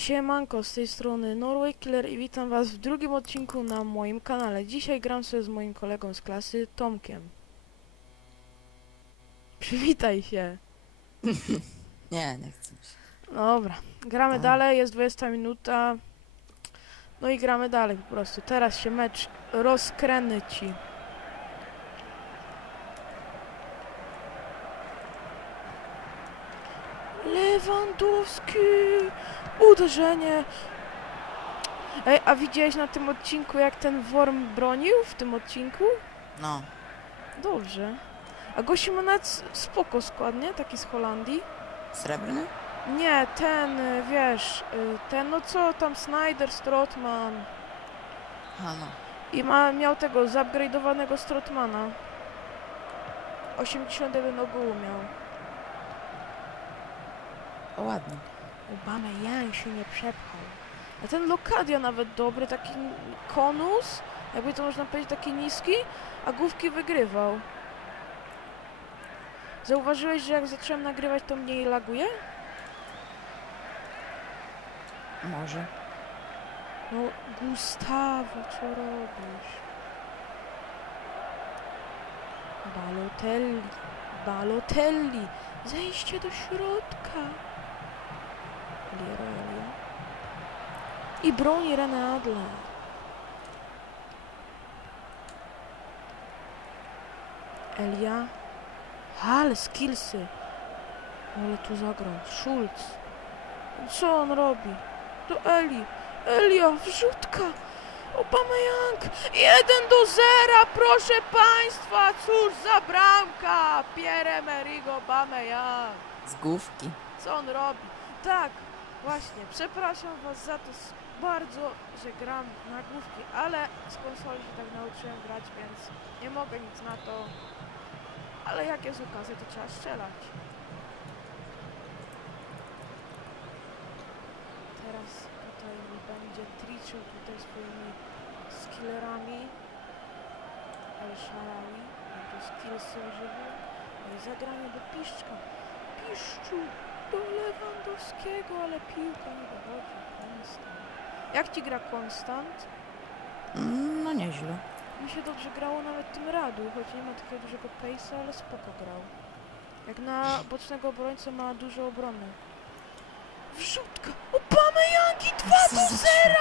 Siemanko, z tej strony Norway Killer i witam was w drugim odcinku na moim kanale. Dzisiaj gram sobie z moim kolegą z klasy, Tomkiem. Przywitaj się. Nie, nie chcę się. Dobra, gramy A. dalej, jest 20 minuta. No i gramy dalej po prostu. Teraz się mecz rozkręci. Lewandowski! Uderzenie! Ej, a widziałeś na tym odcinku, jak ten Worm bronił w tym odcinku? No, Dobrze. A gościu ma nawet spoko skład, nie? Taki z Holandii. srebrny? Nie, ten, y, wiesz, y, ten, no co tam, Snyder, Strotman. A no. I ma, miał tego zupgrade'owanego Strotmana. 81 ogółu miał. O, ładnie. Obama Jan się nie przepchał. A ten Lokadia nawet dobry, taki konus, jakby to można powiedzieć, taki niski, a główki wygrywał. Zauważyłeś, że jak zacząłem nagrywać, to mniej laguje? Może. No, Gustawo, co robisz? Balotelli, Balotelli, zejście do środka. Leroy Elia. I broni René Adler. Elia. Ale skillsy. Ale tu zagrał. Schulz. Co on robi? Do Eli. Elia, wrzutka! Obameyang! 1 do 0, proszę Państwa! Cóż za bramka! Pierre-Emerick Aubameyang! Z główki. Co on robi? Tak, właśnie, przepraszam Was za to bardzo, że gram na główki, ale z konsoli się tak nauczyłem grać, więc nie mogę nic na to. Ale jak jest okazja, to trzeba strzelać. Teraz tutaj mi będzie triczył tutaj swoimi skillerami. El Sharawi, to skillsy używał. No i zagranie do piszczka. Piszczu do Lewandowskiego, ale piłka nie dochodzi. Konstant. Jak ci gra Konstant? Mm, No nieźle. Mi się dobrze grało nawet tym Radu, choć nie ma takiego dużego pace'a, ale spoko grał. Jak na bocznego obrońcę ma dużo obrony. Wrzutka! Obameyangi 2 do 0!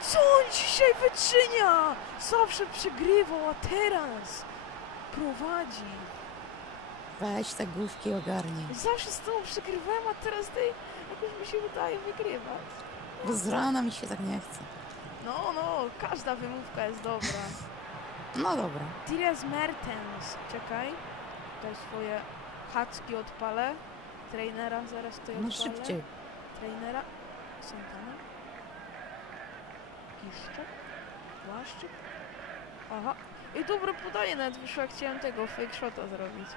Co on dzisiaj wyczynia? Zawsze przegrywał, a teraz prowadzi. Weź te główki ogarnij. Zawsze z tobą przegrywałem, a teraz tej jakoś mi się udaje wygrywać. Bo z rana mi się tak nie chce. No, no, każda wymówka jest dobra. No dobra. Dires Mertens, czekaj. Tutaj swoje hacki odpalę. Trainera zaraz tutaj No odpalę. szybciej. Trainera. Santana. Piszczek. Błaszczyk. Aha. I dobre podanie nawet wyszło, jak chciałem tego fake shota zrobić.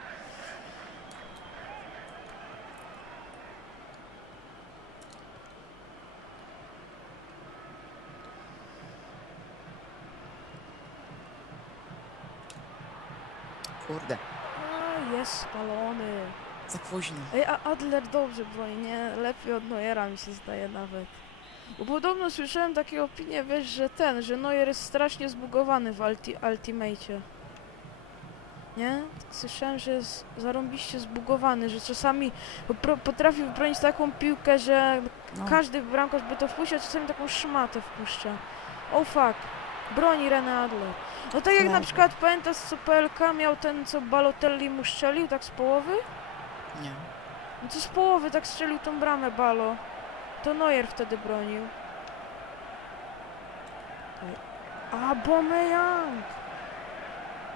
Kurde. A, jest spalony. Za późno. Ej, a Adler dobrze broni, nie? Lepiej od Neuera mi się zdaje nawet. Bo podobno słyszałem takie opinie, wiesz, że ten, że Neuer jest strasznie zbugowany w ulti Ultimate. Nie? Słyszałem, że jest zarąbiście zbugowany, że czasami potrafi wybronić taką piłkę, że No. każdy bramkarz by to wpuścił, a czasami taką szmatę wpuszcza. Oh fuck. Broni René Adler. No tak jak na przykład pamiętasz co PLK miał ten, co Balotelli mu strzelił, tak z połowy? Nie. No to z połowy tak strzelił tą bramę Balo. To Neuer wtedy bronił. A Bomeyang!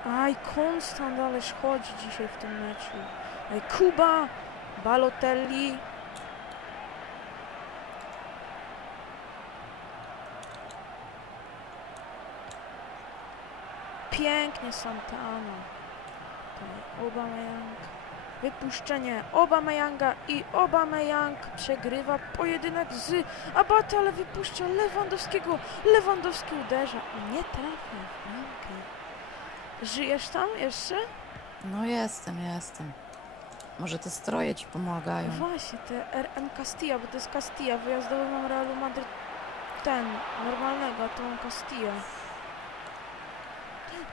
Aj, Konstant ależ chodzi dzisiaj w tym meczu. Aj, Kuba! Balotelli. Pięknie Santana. Tutaj Aubameyang. Wypuszczenie Obameyanga i Obameyang przegrywa pojedynek z Abata, ale wypuszcza Lewandowskiego. Lewandowski uderza i nie trafia w bramkę. Żyjesz tam jeszcze? No jestem, jestem. Może te stroje ci pomagają. No właśnie, te RM Castilla, bo to jest Castilla. Wyjazdowy mam Realu Madryt ten, normalnego, a to mam Castilla.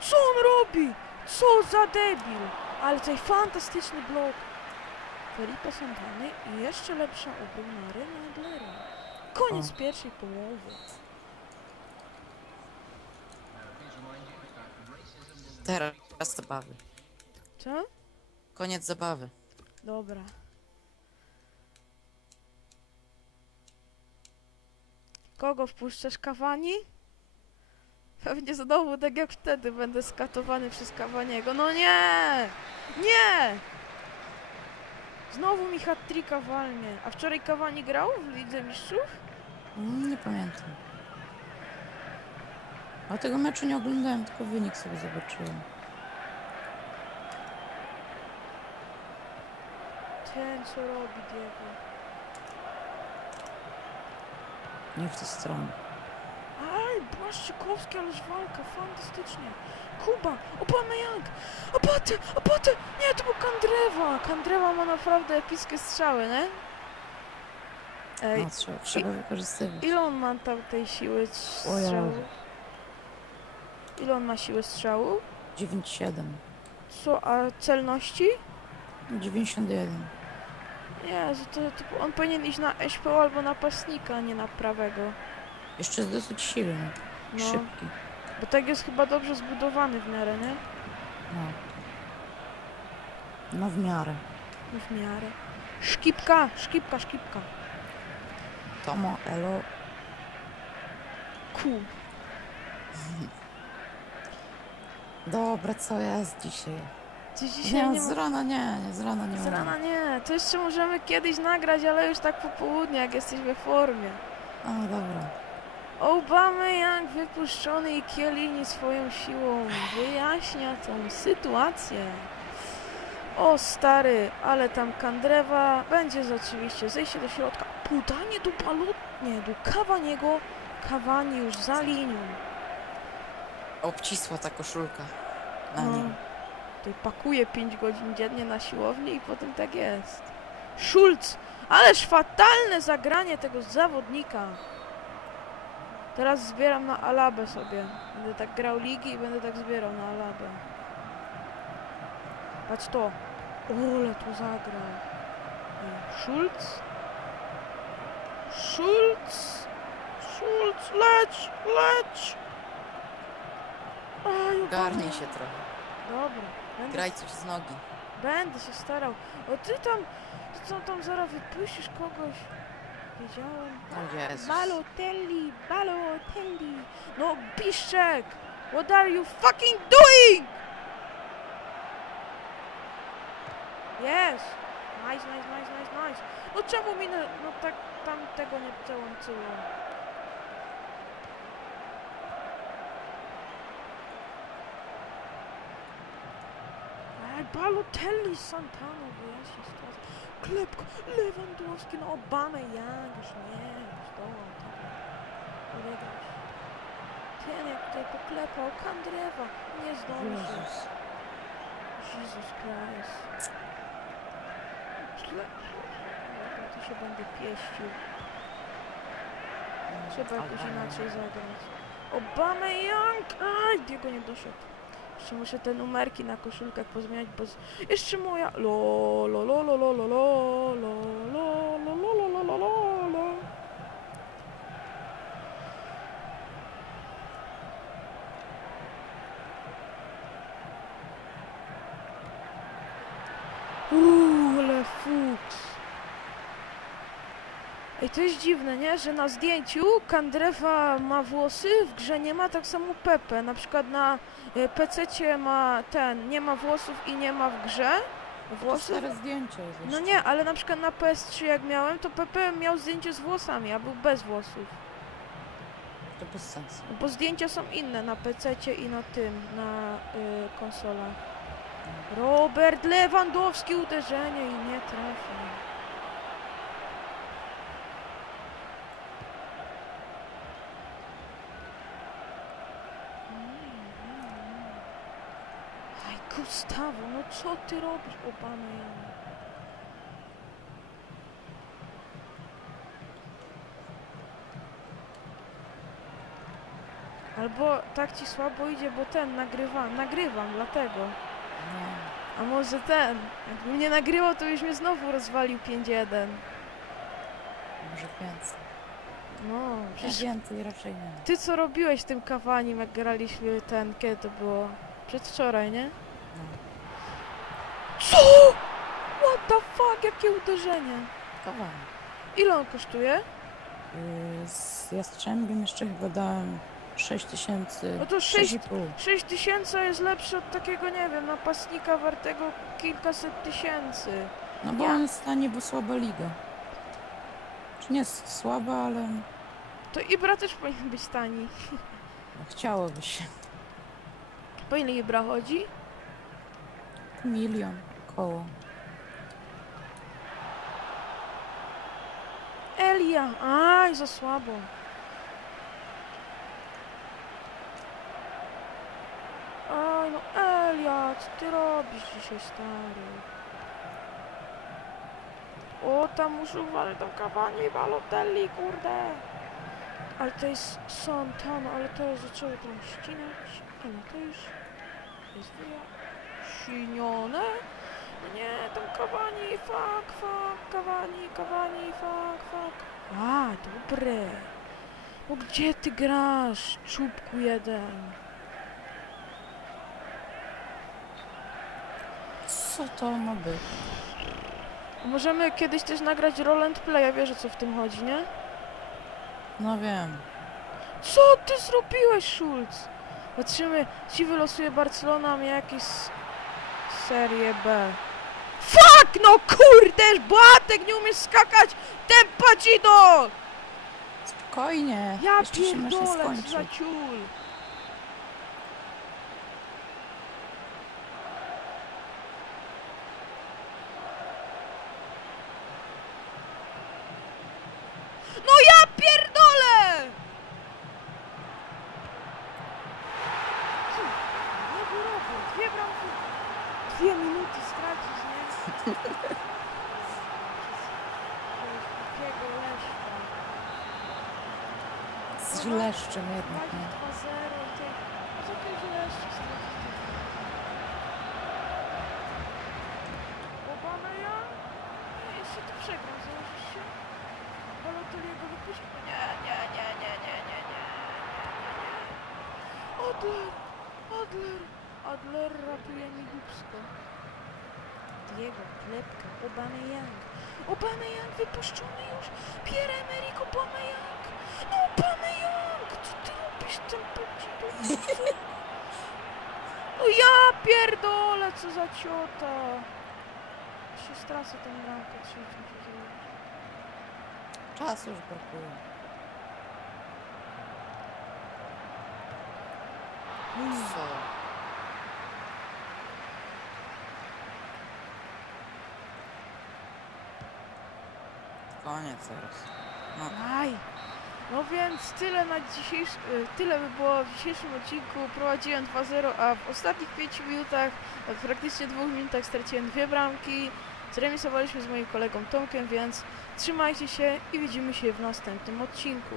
Co on robi? Co za debil! Ale tutaj fantastyczny blok. Felipe Santany i jeszcze lepsza obrona Rena Adlera. Koniec O. pierwszej połowy. Teraz zabawy. Co? Koniec zabawy. Dobra. Kogo wpuszczasz Kawani? Pewnie znowu tak jak wtedy będę skatowany przez Kawaniego. No nie! Nie! Znowu mi hat-tricka walnie. A wczoraj Kawani grał w Lidze Mistrzów? Mm, Nie pamiętam. A tego meczu nie oglądałem, tylko wynik sobie zobaczyłem. Ten co robi Diego. Nie w tę stronę. Aj, Błaszczykowski, ależ walka, fantastycznie. Kuba, Aubameyang, Abate, Abate, nie, to był Kandrewa. Kandrewa ma naprawdę epickie strzały, nie? Ej, No, trzeba, trzeba wykorzystywać. ile on ma tam tej siły strzału? Ile on ma siły strzału? 9-7. Co, a celności? 91. Jezu, to, to on powinien iść na SPO albo napastnika, a nie na prawego. Jeszcze jest dosyć silny. No, Szybki. bo tak jest chyba dobrze zbudowany w miarę, nie? No. No w miarę. W miarę. Szkipka, szkipka, szkipka. Tomo, Elo. Ku. Dobra, co jest dzisiaj? Ty dzisiaj Nie, nie z rana nie, z rana nie Z rana nie, to jeszcze możemy kiedyś nagrać, ale już tak po południu, jak jesteś we formie. A, dobra. Aubameyang wypuszczony i Kielini swoją siłą wyjaśnia tą sytuację. O stary, ale tam Kandrewa, będzie oczywiście zejście do środka, podanie do Balut, nie, do Kawaniego, Kawani już za linią. Obcisła ta koszulka na No, nim. tutaj pakuje 5 godzin dziennie na siłowni i potem tak jest. Schulz! Ależ fatalne zagranie tego zawodnika. Teraz zbieram na Alabę sobie. Będę tak grał ligi i będę tak zbierał na Alabę. Patrz to. Ole tu zagrał. Ej, Schulz? Schulz! Schulz, leć! Leć! Aj, Garnij się trochę. Dobra, będę, Graj coś z nogi. będę się starał. O ty tam, ty co tam zaraz wypuścisz kogoś? Oh, Wiedziałem. O Jezus. Balotelli, Balotelli. No Biszczek, what are you fucking doing? Yes. Nice, nice, nice, nice, nice. No czemu mi, na, no tak tam tego nie przełączyło? Balotelli, Santana, wyjaśni sytuację. Klepko, Lewandowski, no Obama, ja już nie, już tego. Ulegać. Ten jak tutaj poklepał, Kandrewa, nie zdąży. Jezus. Jesus Christ. Dobra, tu się będę pieścił. Trzeba jakoś inaczej zagrać. Obama Young! Aj, Diego nie doszedł. Jeszcze muszę te numerki na koszulkach pozmieniać, bo z... jeszcze moja... Lo, lo, lo, lo, lo, lo, lo, lo, lo, lo, lo, lo, lo, lo, lo. Uuu, ale fuks. Ej, to jest dziwne, nie? Że na zdjęciu Kandrewa ma włosy, w grze nie ma, tak samo Pepe. Na przykład na e, PC ma ten, nie ma włosów i nie ma w grze To włosów. stare zdjęcie jest No nie, ale na przykład na PS3 jak miałem, to Pepe miał zdjęcie z włosami, a był bez włosów. To bez sensu. Bo zdjęcia są inne na PC i na tym, na y, konsolach. Robert Lewandowski uderzenie i nie trafi. Gustawo, no co ty robisz, o panu Janie? Albo tak ci słabo idzie, bo ten nagrywa, nagrywam, dlatego. Nie. A może ten? Jakby mnie nagrywał, to już mnie znowu rozwalił 5-1. Może więcej. No, przecież... Więcej raczej nie. Ty co robiłeś tym kawaniem, jak graliśmy ten, kiedy to było? Przedwczoraj, nie? Co? What the fuck, jakie uderzenie? Kawałek. Ile on kosztuje? Yy, z Jastrzębiem jeszcze chyba dałem 6 tysięcy. No to sześć- 6,5. 6 tysięcy jest lepsze od takiego, nie wiem, napastnika wartego kilkaset tysięcy. No bo on jest tani, bo słaba liga. Czy nie jest słaba, ale To Ibra też powinien być tani. no, chciałoby się. Po ile Ibra chodzi? Milion koło. Elia! Aj, za słabo. Aj, no Elia, co ty robisz dzisiaj, stary? O, tam muszę uważać, tam kawanie balotelli, kurde. Ale to jest Santana, ale to zaczęło tam ścinać. No to już jest wyjaśnione. No Nie, tam kawani, fuck, fuck, kawani, kawani, fuck, fuck. A, dobre. No gdzie ty grasz, czubku jeden? Co to ma być? Możemy kiedyś też nagrać roll and play, ja wiesz o co w tym chodzi, nie? No wiem. Co ty zrobiłeś, Schulz? Patrzymy, ci wylosuje Barcelona, a mnie jakieś s- Serie B. Fuck, no kurde, Boatek nie umiesz skakać! Tempa ci do! Spokojnie. Ja Jeszcze się pierdolę, za ciul. No ja pierdolę! Nie wyrobię, dwie bramki, dwie minuty stracić, nie? Jakiego leszcza. Z leszczem jednak, Prowadzi nie? 2-0 i ty... A co ty źle jeszcze stracić? Obama ja? Nie, jeszcze to przegram, założysz się? Balotelliego wypuść... Nie, nie, nie, nie, nie, nie, nie, nie, nie, nie. Adler! Adler! Adler ratuje mi dupsko. Messiego, klepka, Obama Young. Obama Young wypuszczony już! Pierre-Emerick Obama Young! No Obama Young! Co ty robisz tam? O no ja pierdolę, co za ciota! Się stracę tą bramkę trzecią. Czas już brakuje. Mm. Co? Koniec teraz. No, Aj! No więc tyle na dzisiejszy, tyle by było w dzisiejszym odcinku. Prowadziłem 2-0, a w ostatnich 5 minutach, w praktycznie 2 minutach straciłem dwie bramki. Zremisowaliśmy z moim kolegą Tomkiem, więc trzymajcie się i widzimy się w następnym odcinku.